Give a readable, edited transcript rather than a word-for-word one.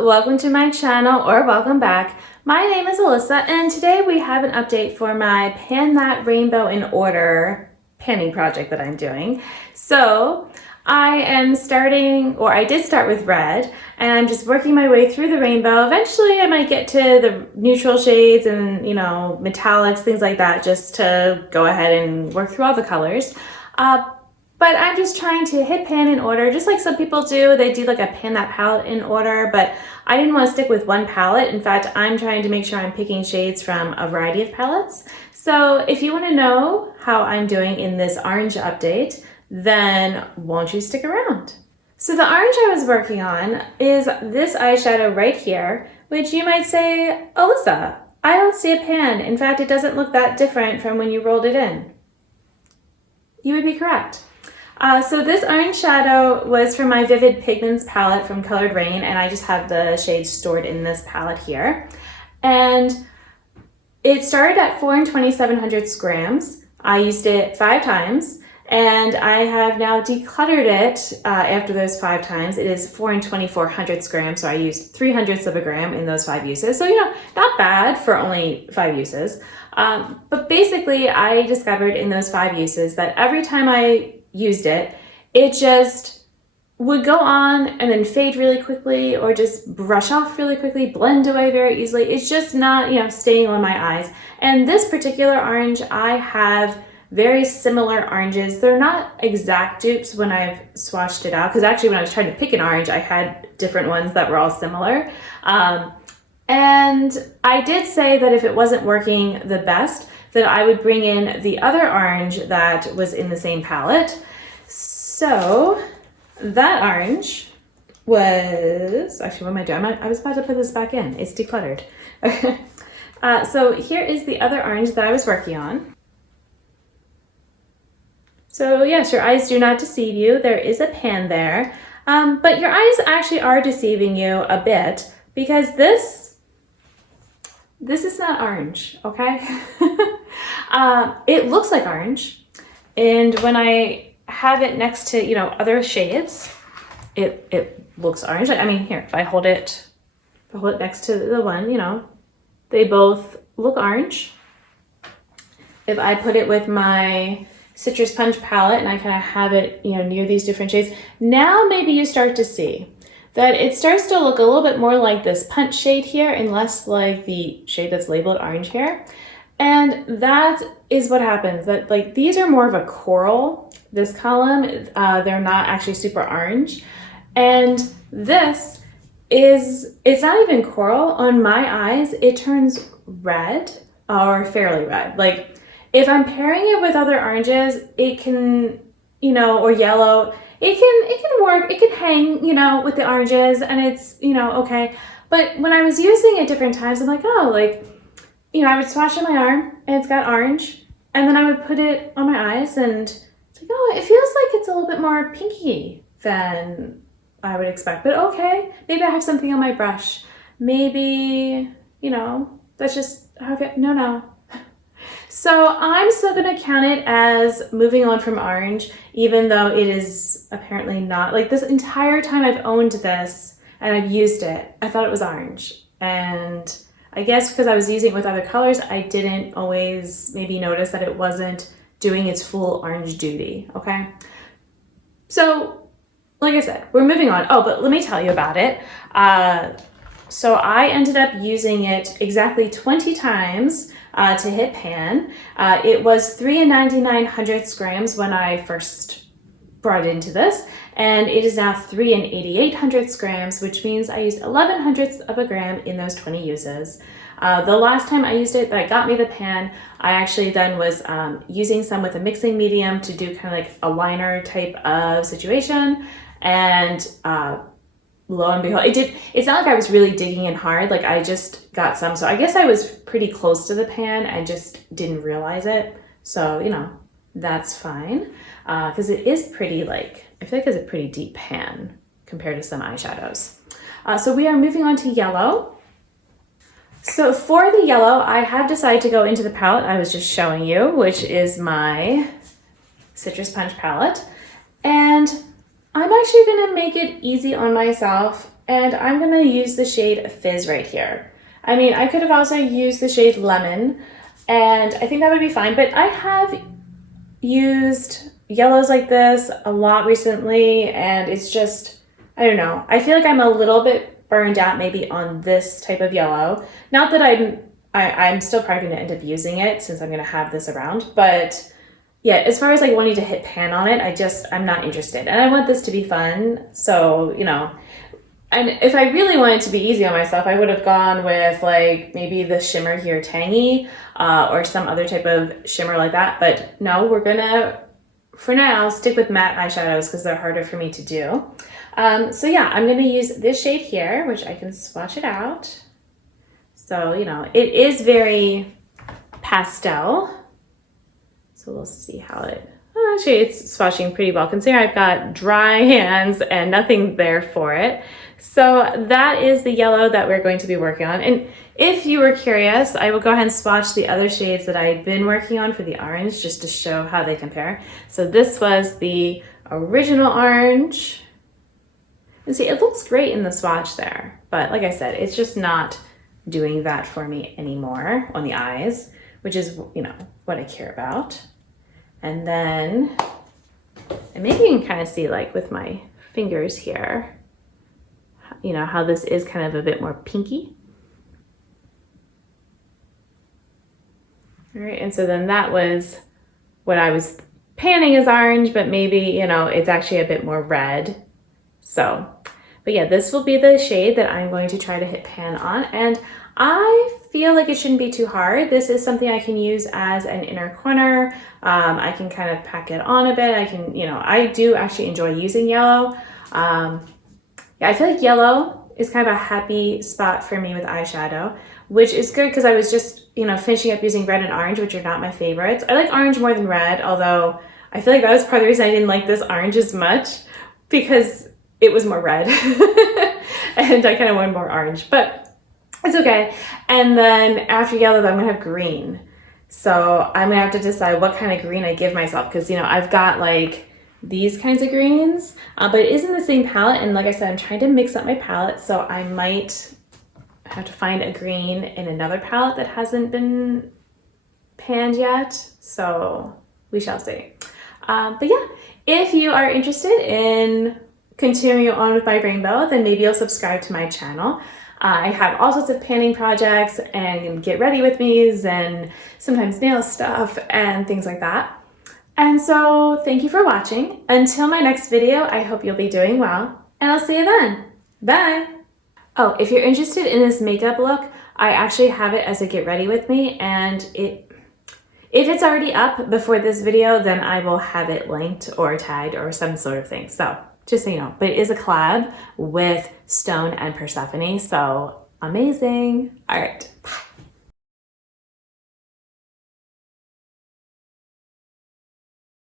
Welcome to my channel, or welcome back. My name is Alyssa, and today we have an update for my Pan That Rainbow in Order panning project that I'm doing. So I am starting, or I did start with red, and I'm just working my way through the rainbow. Eventually I might get to the neutral shades and, metallics, things like that, just to go ahead and work through all the colors. But I'm just trying to hit pan in order, just like some people do. They do like a pan that palette in order, but I didn't want to stick with one palette. In fact, I'm trying to make sure I'm picking shades from a variety of palettes. So if you want to know how I'm doing in this orange update, then won't you stick around? So the orange I was working on is this eyeshadow right here, which you might say, Alyssa, I don't see a pan. In fact, it doesn't look that different from when you rolled it in. You would be correct. So this orange shadow was from my Vivid Pigments palette from Colored Rain, and I just have the shades stored in this palette here. And it started at 4 2/2700 grams. I used it 5 times, and I have now decluttered it after those 5 times. It is 4 2/2400 grams, so I used 0.03 of a gram in those 5 uses. So, not bad for only 5 uses. But basically, I discovered in those 5 uses that every time I used it, it just would go on and then fade really quickly, or just brush off really quickly, blend away very easily. It's just not, staying on my eyes. And this particular orange, I have very similar oranges. They're not exact dupes when I've swatched it out, because actually when I was trying to pick an orange, I had different ones that were all similar. And I did say that if it wasn't working the best, that I would bring in the other orange that was in the same palette. So that orange was, actually, what am I doing? I was about to put this back in. It's decluttered. Okay. So here is the other orange that I was working on. So yes, your eyes do not deceive you. There is a pan there, but your eyes actually are deceiving you a bit, because this is not orange, okay? It looks like orange, and when I have it next to, other shades, it looks orange. I mean, here, if I hold it next to the one, they both look orange. If I put it with my Citrus Punch palette and I kind of have it, near these different shades, now maybe you start to see that it starts to look a little bit more like this punch shade here and less like the shade that's labeled orange here. And that is what happens, that like these are more of a coral, this column, they're not actually super orange. And this it's not even coral. On my eyes, it turns red, or fairly red. Like if I'm pairing it with other oranges, it can, or yellow, it can work, it can hang, with the oranges, and it's, okay. But when I was using it different times, I'm like, oh, like, I would swatch on my arm and it's got orange, and then I would put it on my eyes and it's like, oh, it feels like it's a little bit more pinky than I would expect. But okay, maybe I have something on my brush. Maybe, that's just, okay, no. So I'm still going to count it as moving on from orange, even though it is apparently not. Like this entire time I've owned this and I've used it, I thought it was orange. And I guess because I was using it with other colors, I didn't always maybe notice that it wasn't doing its full orange duty, okay? So, like I said, we're moving on. Oh, but let me tell you about it. So I ended up using it exactly 20 times to hit pan. It was 3 2/99 grams when I first brought it into this, and it is now 3 8/88 grams, which means I used 0.11 of a gram in those 20 uses. The last time I used it, that got me the pan, I actually then was using some with a mixing medium to do kind of like a liner type of situation, and lo and behold, it's not like I was really digging in hard, like I just got some, so I guess I was pretty close to the pan, I just didn't realize it, so, that's fine, because it is pretty, like, I feel like it's a pretty deep pan compared to some eyeshadows. So we are moving on to yellow. So for the yellow, I have decided to go into the palette I was just showing you, which is my Citrus Punch palette, and I'm actually going to make it easy on myself and I'm gonna use the shade Fizz right here. I mean, I could have also used the shade Lemon, and I think that would be fine, but I have used yellows like this a lot recently, and it's just, I don't know. I feel like I'm a little bit burned out maybe on this type of yellow. Not that I'm still probably gonna end up using it since I'm gonna have this around, but yeah, as far as like wanting to hit pan on it, I'm not interested. And I want this to be fun, so, you know, and if I really wanted to be easy on myself, I would have gone with like maybe the shimmer here, Tangy, or some other type of shimmer like that. But no, we're gonna, for now, stick with matte eyeshadows because they're harder for me to do. So yeah, I'm gonna use this shade here, which I can swatch it out. So, you know, it is very pastel. So we'll see how it, actually it's swatching pretty well considering I've got dry hands and nothing there for it. So that is the yellow that we're going to be working on. And if you were curious, I will go ahead and swatch the other shades that I've been working on for the orange just to show how they compare. So this was the original orange. And see, it looks great in the swatch there, but like I said, it's just not doing that for me anymore on the eyes, which is, you know, what I care about. And then, and maybe you can kind of see like with my fingers here, you know, how this is kind of a bit more pinky. All right, and so then that was what I was panning as orange, but maybe, you know, it's actually a bit more red. So, but yeah, this will be the shade that I'm going to try to hit pan on. And I feel like it shouldn't be too hard. This is something I can use as an inner corner. I can kind of pack it on a bit. I can, you know, I do actually enjoy using yellow. Yeah, I feel like yellow is kind of a happy spot for me with eyeshadow, which is good because I was just, you know, finishing up using red and orange, which are not my favorites. I like orange more than red, although I feel like that was part of the reason I didn't like this orange as much because it was more red and I kind of wanted more orange, but it's okay. And then after yellow, I'm gonna have green. So I'm gonna have to decide what kind of green I give myself because, you know, I've got like these kinds of greens, but it is in the same palette. And like I said, I'm trying to mix up my palette. So I might have to find a green in another palette that hasn't been panned yet. So we shall see. But yeah, if you are interested in continuing on with my rainbow, then maybe you'll subscribe to my channel. I have all sorts of panning projects and get ready with me's and sometimes nail stuff and things like that. And so thank you for watching. Until my next video, I hope you'll be doing well, and I'll see you then. Bye. Oh, if you're interested in this makeup look, I actually have it as a get ready with me, and if it's already up before this video, then I will have it linked or tagged or some sort of thing. So just so you know, but it is a collab with Stone and Persephone, so amazing. All right.